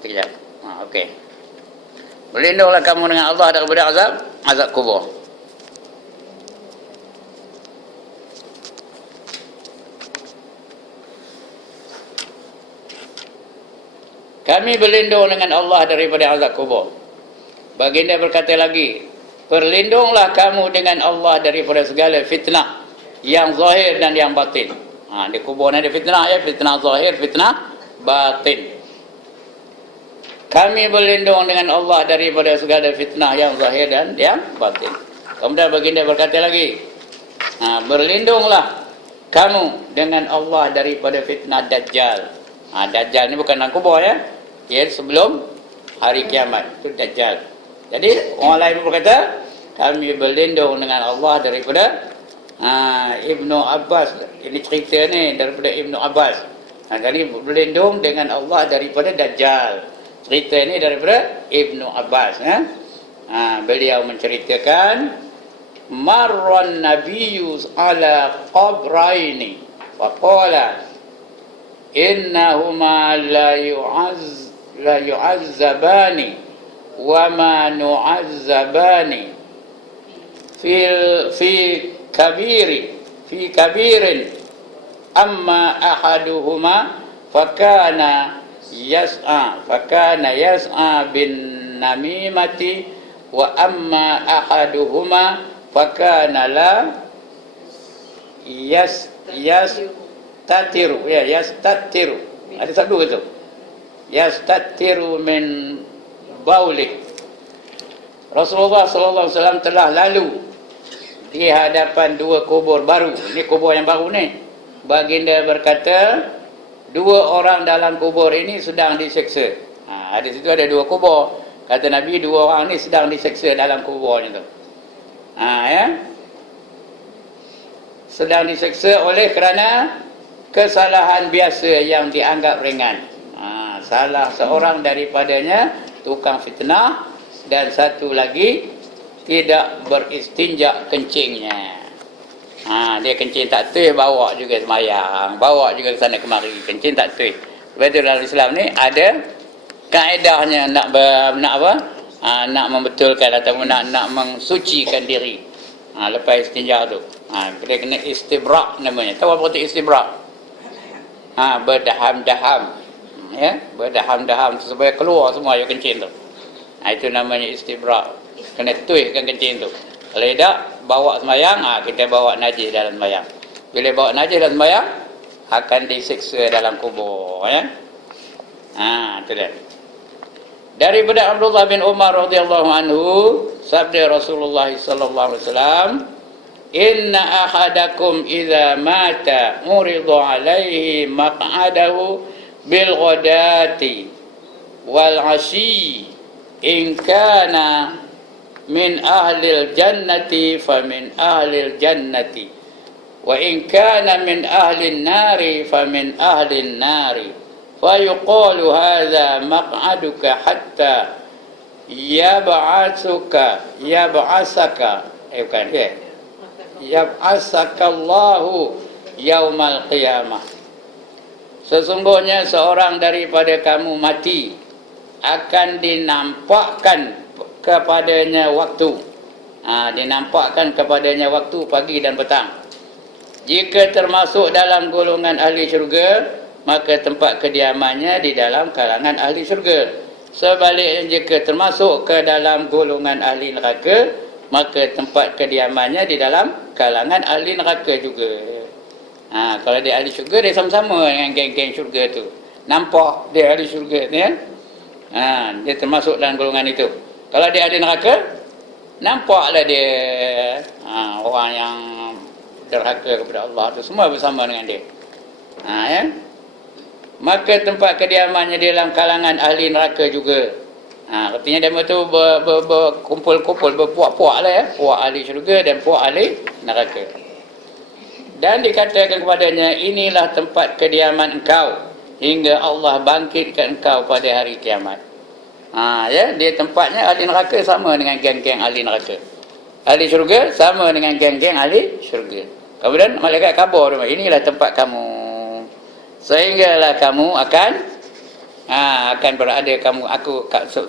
Sekejap. Okey. Berlindunglah kamu dengan Allah daripada azab kubur. Kami berlindung dengan Allah daripada azab kubur. Baginda berkata lagi, berlindunglah kamu dengan Allah daripada segala fitnah yang zahir dan yang batin. Di kubur ni ada fitnah ya, fitnah zahir, fitnah batin. Kami berlindung dengan Allah daripada segala fitnah yang zahir dan yang batin. Kemudian baginda berkata lagi, berlindunglah kamu dengan Allah daripada fitnah Dajjal. Dajjal ni bukan dalam kubur ya, ia sebelum hari kiamat, itu Dajjal. Jadi orang lain berkata, kami berlindung dengan Allah daripada Ibnu Abbas. Ini cerita ni daripada Ibnu Abbas. Kami berlindung dengan Allah daripada Dajjal. Cerita ini daripada Ibnu Abbas. Beliau menceritakan, marran nabiyyu ala qabraini faqala innahuma la yu'azzabani wa ma nu'azzabani fi kabirin amma ahaduhuma fakana yas'a bin namimati wa amma ahaduhuma fakana la yastatiru. Ada satu ke tu? Yastatiru min bauli. Rasulullah sallallahu alaihi wasallam telah lalu di hadapan dua kubur baru. Ini kubur yang baru ni. Baginda berkata, dua orang dalam kubur ini sedang diseksa. Di situ ada dua kubur. Kata Nabi, dua orang ni sedang diseksa dalam kuburnya tu. Sedang diseksa oleh kerana kesalahan biasa yang dianggap ringan. Salah seorang daripadanya tukang fitnah, dan satu lagi tidak beristinja kencingnya. Dia kencing tak tuih, bawa juga semayang, bawa juga ke sana kemari, kencing tak tuih. Sebab itu dalam Islam ni ada kaedahnya nak membetulkan ataupun nak mensucikan diri lepas istinja tu. Dia kena istibrak namanya. Tahu apa itu istibrak? Berdaham-daham. Ya, berdaham-daham supaya keluar semua air kencing tu. Itu namanya istibrak. Kena tuihkan kencing tu. Kalau tidak, bawa semayang, kita bawa najis dalam semayang. Bila bawa najis dalam semayang, akan disiksa dalam kubur. Ya? Itu dia. Daripada Abdullah bin Umar radhiyallahu anhu, sabda Rasulullah sallallahu alaihi wasallam, inna ahadakum idza mata uridu alaihi maq'adahu bil ghadati wal 'ashi in kana min ahlil jannati fa min ahlil jannati wa in kana min ahlin nari fa min ahlin nari fa yuqalu hadha maq'aduka hatta yab'asaka Allahu yaumal qiyamah. Sesungguhnya seorang daripada kamu mati, akan dinampakkan kepadanya waktu. Dinampakkan kepadanya waktu pagi dan petang. Jika termasuk dalam golongan ahli syurga, maka tempat kediamannya di dalam kalangan ahli syurga. Sebaliknya, jika termasuk ke dalam golongan ahli neraka, maka tempat kediamannya di dalam kalangan ahli neraka juga. Kalau dia ahli syurga, dia sama-sama dengan geng-geng syurga tu. Nampak dia ahli syurga ni, dia termasuk dalam golongan itu. Kalau dia ahli neraka, nampaklah dia orang yang derhaka kepada Allah tu, semua bersama dengan dia. Maka tempat kediamannya di dalam kalangan ahli neraka juga. Artinya dia tu berkumpul-kumpul, berpuak-puak lah ya. Puak ahli syurga dan puak ahli neraka. Dan dikatakan kepadanya, inilah tempat kediaman engkau hingga Allah bangkitkan engkau pada hari kiamat. Dia tempatnya ahli neraka sama dengan geng-geng ahli neraka. Ahli syurga sama dengan geng-geng ahli syurga. Kemudian malaikat kabar, inilah tempat kamu, sehinggalah kamu akan akan berada kamu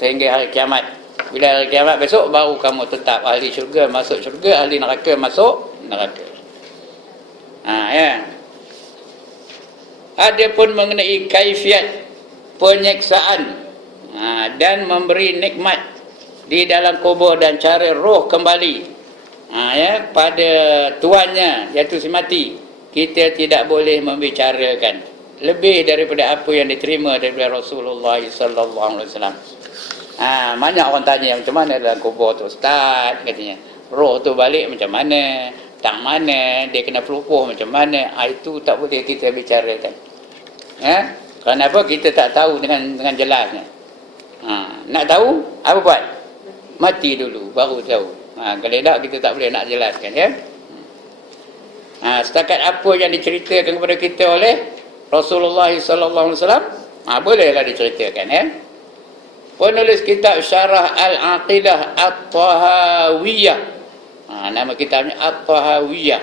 sehingga hari kiamat. Bila hari kiamat besok baru kamu tetap ahli syurga masuk syurga, ahli neraka masuk neraka. Ya. Adapun mengenai kaifiat penyiksaan dan memberi nikmat di dalam kubur dan cara roh kembali ya pada tuannya, iaitu si mati, kita tidak boleh membicarakan lebih daripada apa yang diterima daripada Rasulullah sallallahu alaihi wasallam. Banyak orang tanya macam mana dalam kubur tu ustaz, katanya. Roh tu balik macam mana? Tak mana? Dia kena pelupuh macam mana? Itu tak boleh kita bicarakan. Kenapa? Kita tak tahu dengan jelasnya. Nak tahu? Apa buat? Mati dulu baru tahu. Kalau tak kita tak boleh nak jelaskan, ya. Setakat apa yang diceritakan kepada kita oleh Rasulullah sallallahu alaihi wasallam, bolehlah diceritakan, ya. Penulis kitab Syarah Al-Aqidah At-Tahawiyah, nama kitabnya At-Tahawiyah,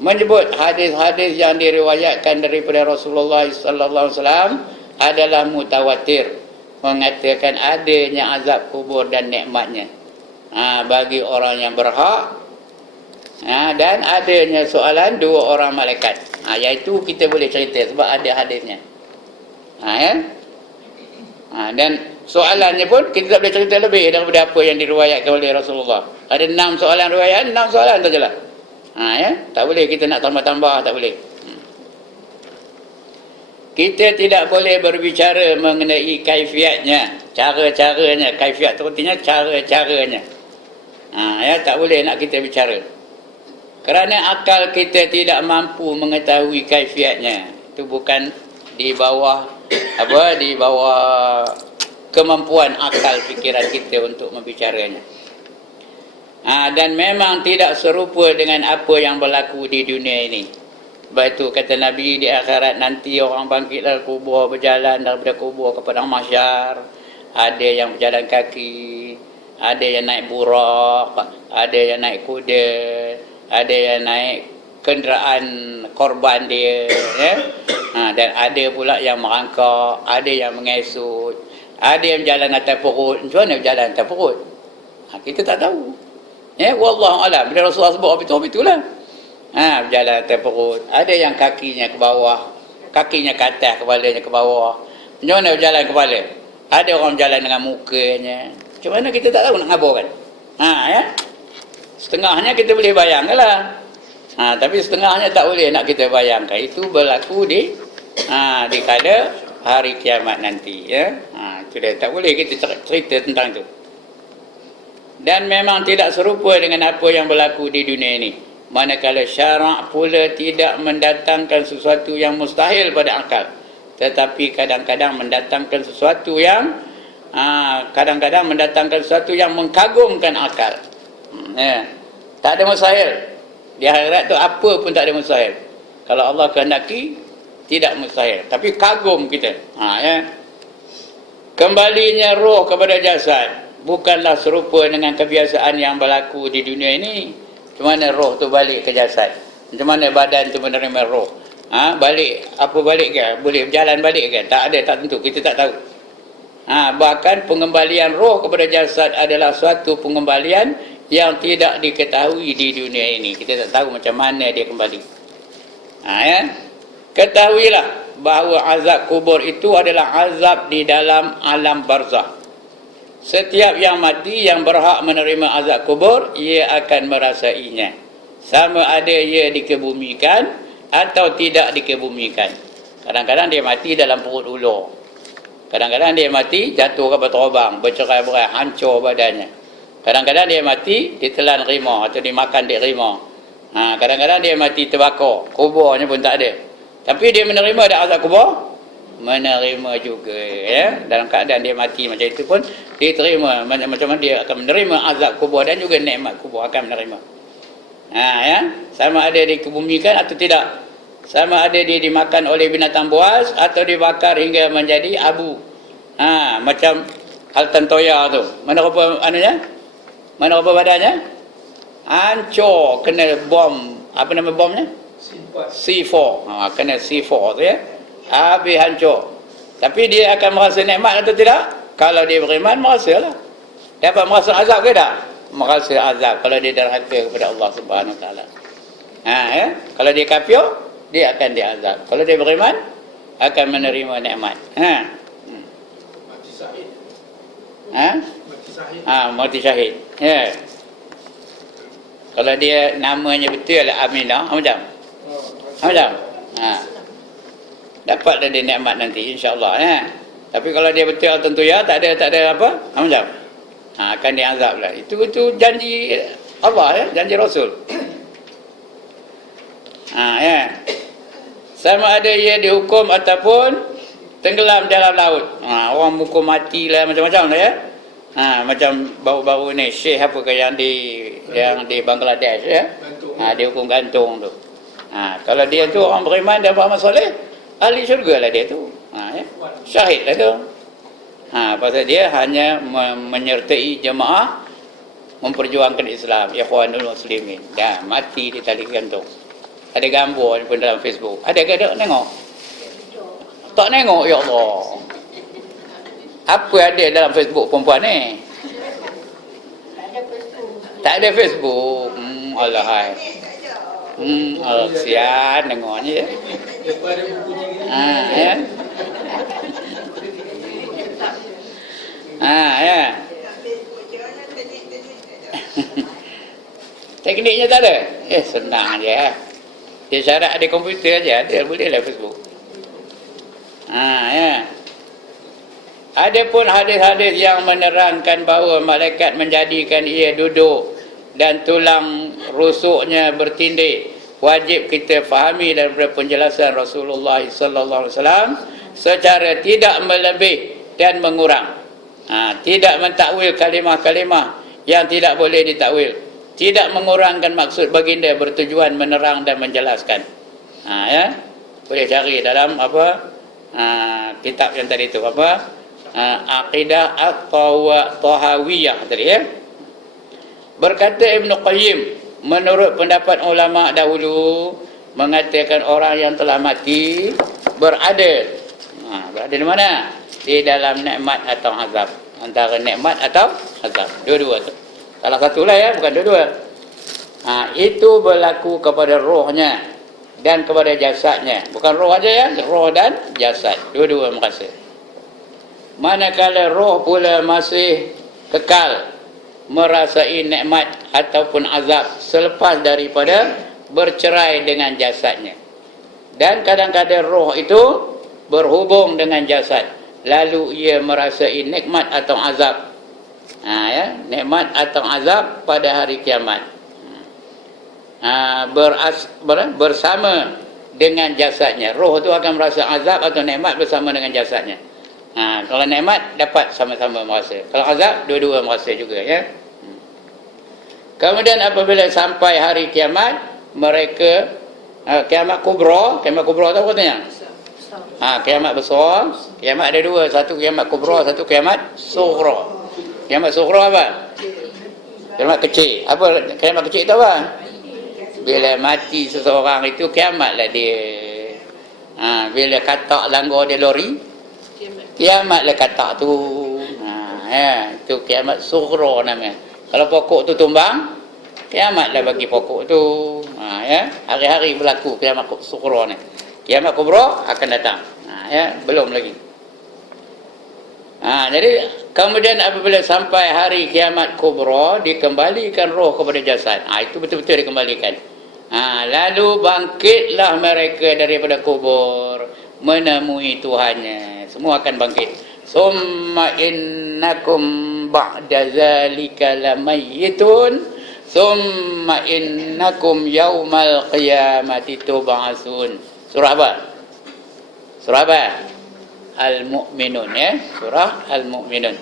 menyebut hadis-hadis yang diriwayatkan daripada Rasulullah sallallahu alaihi wasallam adalah mutawatir, mengatakan adanya azab kubur dan nikmatnya bagi orang yang berhak, dan adanya soalan dua orang malaikat, iaitu kita boleh cerita sebab ada hadisnya. Ya. Dan soalannya pun kita tak boleh cerita lebih daripada apa yang diriwayatkan oleh Rasulullah. Ada 6 soalan riwayat, 6 soalan sajalah. Ya, tak boleh kita nak tambah-tambah, tak boleh. Kita tidak boleh berbicara mengenai kaifiatnya, cara-caranya. Kaifiat tu artinya cara-caranya. Ya, tak boleh nak kita bicara. Kerana akal kita tidak mampu mengetahui kaifiatnya. Itu bukan di bawah kemampuan akal fikiran kita untuk membicaranya. Dan memang tidak serupa dengan apa yang berlaku di dunia ini. Sebab itu kata Nabi, di akhirat nanti orang bangkit dari kubur, berjalan daripada kubur ke padang mahsyar. Ada yang berjalan kaki, ada yang naik burak, ada yang naik kuda, ada yang naik kenderaan korban dia, ya. Dan ada pula yang merangkak, ada yang mengesut, ada yang berjalan atas perut. Macam mana berjalan atas perut? Kita tak tahu. Ya, wallahu alam. Bila Rasulullah sebut itulah. Berjalan atas perut. Ada yang kakinya ke bawah, kakinya ke atas, kepalanya ke bawah. Macam mana berjalan kepala? Ada orang berjalan dengan mukanya. Macam mana kita tak tahu nak ngabarkan? Ya. Setengahnya kita boleh bayangkanlah. Tapi setengahnya tak boleh nak kita bayangkan. Itu berlaku di kala hari kiamat nanti, ya. Itu dah tak boleh kita cerita tentang itu. Dan memang tidak serupa dengan apa yang berlaku di dunia ini. Manakala syarak pula tidak mendatangkan sesuatu yang mustahil pada akal, tetapi kadang-kadang mendatangkan sesuatu yang mengkagumkan akal. Ya. Tak ada mustahil. Di akhirat tu apa pun tak ada mustahil. Kalau Allah kehendaki, tidak mustahil. Tapi kagum kita. Ya. Kembalinya roh kepada jasad bukanlah serupa dengan kebiasaan yang berlaku di dunia ini. Macam mana roh tu balik ke jasad? Macam mana badan tu menerima roh? Balik ke? Boleh berjalan balik ke? Tak ada, tak tentu. Kita tak tahu. Bahkan pengembalian roh kepada jasad adalah suatu pengembalian yang tidak diketahui di dunia ini. Kita tak tahu macam mana dia kembali. Ya. Ketahuilah bahawa azab kubur itu adalah azab di dalam alam barzakh. Setiap yang mati yang berhak menerima azab kubur, ia akan merasainya. Sama ada ia dikebumikan atau tidak dikebumikan. Kadang-kadang dia mati dalam perut ular. Kadang-kadang dia mati jatuh ke berterabang, bercerai-berai, hancur badannya. Kadang-kadang dia mati ditelan rimau atau dimakan di rimau. Kadang-kadang dia mati terbakar, kuburnya pun tak ada. Tapi dia menerima dak azab kubur? Menerima juga, ya. Dalam keadaan dia mati macam itu pun diterima. Macam mana dia akan menerima azab kubur dan juga nikmat kubur akan menerima. Ya. Sama ada dikebumikan atau tidak. Sama ada dia dimakan oleh binatang buas atau dibakar hingga menjadi abu. Macam Altan Toya tu. Mana rupa anunya? Mana rupa badannya? Hancur kena bom. Apa nama bomnya? C4. Kena C4 tu, ya. Habis hancur. Tapi dia akan merasa nikmat atau tidak? Kalau dia beriman, merasalah. Dapat merasa azab ke tak? Merasa azab kalau dia derhaka kepada Allah Subhanahu Wa Taala. Ya? Kalau dia kafir, dia akan diazab. Kalau dia beriman, akan menerima nikmat. Mati syahid. Mati syahid. Mati syahid. Ya. Kalau dia namanya betul adalah Aminah, macam? Macam? Dapat dia nikmat nanti, insya-Allah. Tapi kalau dia betul tentu ya, tak ada apa? Macam? Akan diazab lah. Itu janji Allah, janji Rasul. Ya. Sama ada ia dihukum ataupun tenggelam dalam laut. Orang hukum mati lah macam-macam lah ya. Macam baru-baru ni Syekh apa ke yang di Bangladesh ya. Dihukum gantung tu. Kalau dia tu orang beriman dan beramal soleh, ahli syurga lah dia tu. Ya. Syahid lah tu. Pasal dia hanya menyertai jemaah memperjuangkan Islam, ikhwanul muslimin. Dan mati di tali gantung. Ada gambar pun dalam Facebook. Ada ke tak tengok? Tak tengok, ya Allah. Apa ada dalam Facebook perempuan ni? Tak ada Facebook. Alahai. Sian tengoknya ya. Ya. Ya. Tekniknya tak ada? Senang je. Dia syarat ada komputer aja, dia bolehlah Facebook. Ya. Ada pun hadis-hadis yang menerangkan bahawa malaikat menjadikan ia duduk dan tulang rusuknya bertindih. Wajib kita fahami daripada penjelasan Rasulullah sallallahu alaihi wasallam secara tidak melebih dan mengurang. Tidak mentakwil kalimah-kalimah yang tidak boleh ditakwil. Tidak mengurangkan maksud baginda, bertujuan menerang dan menjelaskan. Ya. Boleh cari dalam kitab yang tadi itu Aqidah At-Tahawiyah tadi ya. Berkata Ibn Qayyim, menurut pendapat ulama dahulu mengatakan orang yang telah mati berada di mana? Di dalam nikmat atau azab. Antara nikmat atau azab. Dua-dua tu. Salah satulah ya, bukan dua-dua. Itu berlaku kepada rohnya dan kepada jasadnya. Bukan roh aja ya, roh dan jasad. Dua-dua merasa. Manakala roh pula masih kekal merasai nikmat ataupun azab selepas daripada bercerai dengan jasadnya. Dan kadang-kadang roh itu berhubung dengan jasad, lalu ia merasai nikmat atau azab. Ya, nikmat atau azab pada hari kiamat. Bersama dengan jasadnya. Roh itu akan merasa azab atau nikmat bersama dengan jasadnya. Kalau nikmat dapat sama-sama merasa. Kalau azab dua-dua merasa juga ya. Kemudian apabila sampai hari kiamat, mereka kiamat kubra tahu katanya? Kiamat besar, kiamat ada dua, satu kiamat kubra, satu kiamat sughra. Kiamat sughra apa? Kiamat kecil. Apa kiamat kecil itu apa? Bila mati seseorang itu kiamatlah dia. Bila katak langgar dia lori, kiamatlah katak tu. Itu kiamat sughra namanya. Kalau pokok tu tumbang, kiamatlah bagi pokok tu. Ya, hari-hari berlaku kiamat sughra ni. Kiamat kubra akan datang. Ya, belum lagi. Jadi kemudian apabila sampai hari kiamat kubra, dikembalikan roh kepada jasad. Itu betul-betul dikembalikan. Lalu bangkitlah mereka daripada kubur menemui Tuhannya. Semua akan bangkit. Summa innakum ba'da zalika lamayyitun summa innakum yaumal qiyamati tub'atsun. Surah apa? Surah apa? Al-Mu'minun ya. Surah Al-Mu'minun.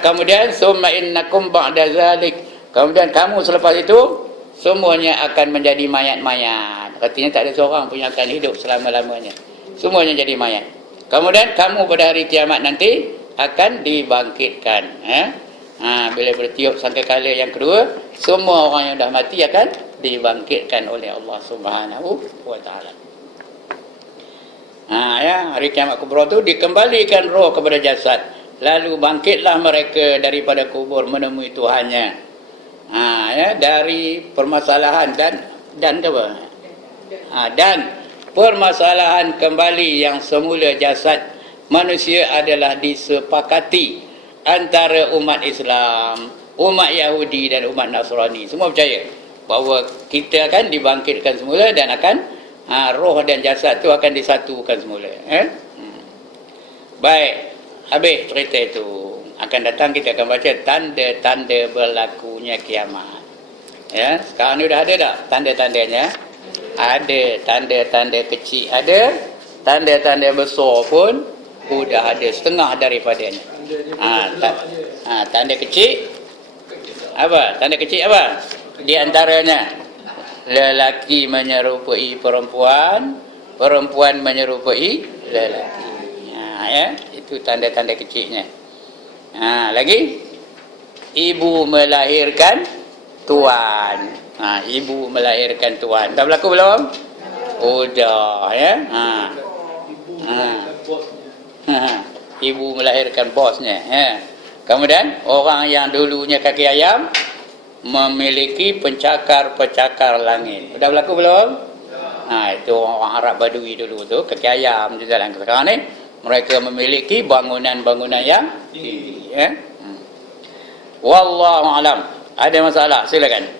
Kemudian summa innakum ba'da zalik. Kemudian kamu selepas itu semuanya akan menjadi mayat-mayat. Artinya tak ada seorang pun yang akan hidup selama-lamanya. Semuanya jadi mayat. Kemudian kamu pada hari kiamat nanti akan dibangkitkan. Bila bertiup sangkakala yang kedua, semua orang yang dah mati akan dibangkitkan oleh Allah Subhanahu wa taala. Ya, hari kiamat kubra tu dikembalikan roh kepada jasad. Lalu bangkitlah mereka daripada kubur menemui Tuhannya. Ya, dari permasalahan dan apa? Dan permasalahan kembali yang semula jasad manusia adalah disepakati antara umat Islam, umat Yahudi dan umat Nasrani. Semua percaya bahawa kita akan dibangkitkan semula dan akan roh dan jasad tu akan disatukan semula. Baik, habis cerita itu. Akan datang kita akan baca tanda-tanda berlakunya kiamat. Ya, sekarang ni dah ada tak tanda-tandanya? Ada, tanda-tanda kecil ada, tanda-tanda besar pun sudah ada, setengah daripadanya. Tanda kecil apa? Tanda kecil apa? Di antaranya lelaki menyerupai perempuan, perempuan menyerupai lelaki. Ya, itu tanda-tanda kecilnya. Lagi ibu melahirkan tuan. Ibu melahirkan tuan. Dah berlaku belum? Udah, ya. Ibu melahirkan bosnya, ya. Kemudian orang yang dulunya kaki ayam memiliki pencakar-pencakar langit. Dah berlaku belum? Itu orang Arab Badui dulu tu, kaki ayam di jalan. Sekarang ni mereka memiliki bangunan-bangunan yang tinggi, ya. Wallahu alam. Ada masalah? Silakan.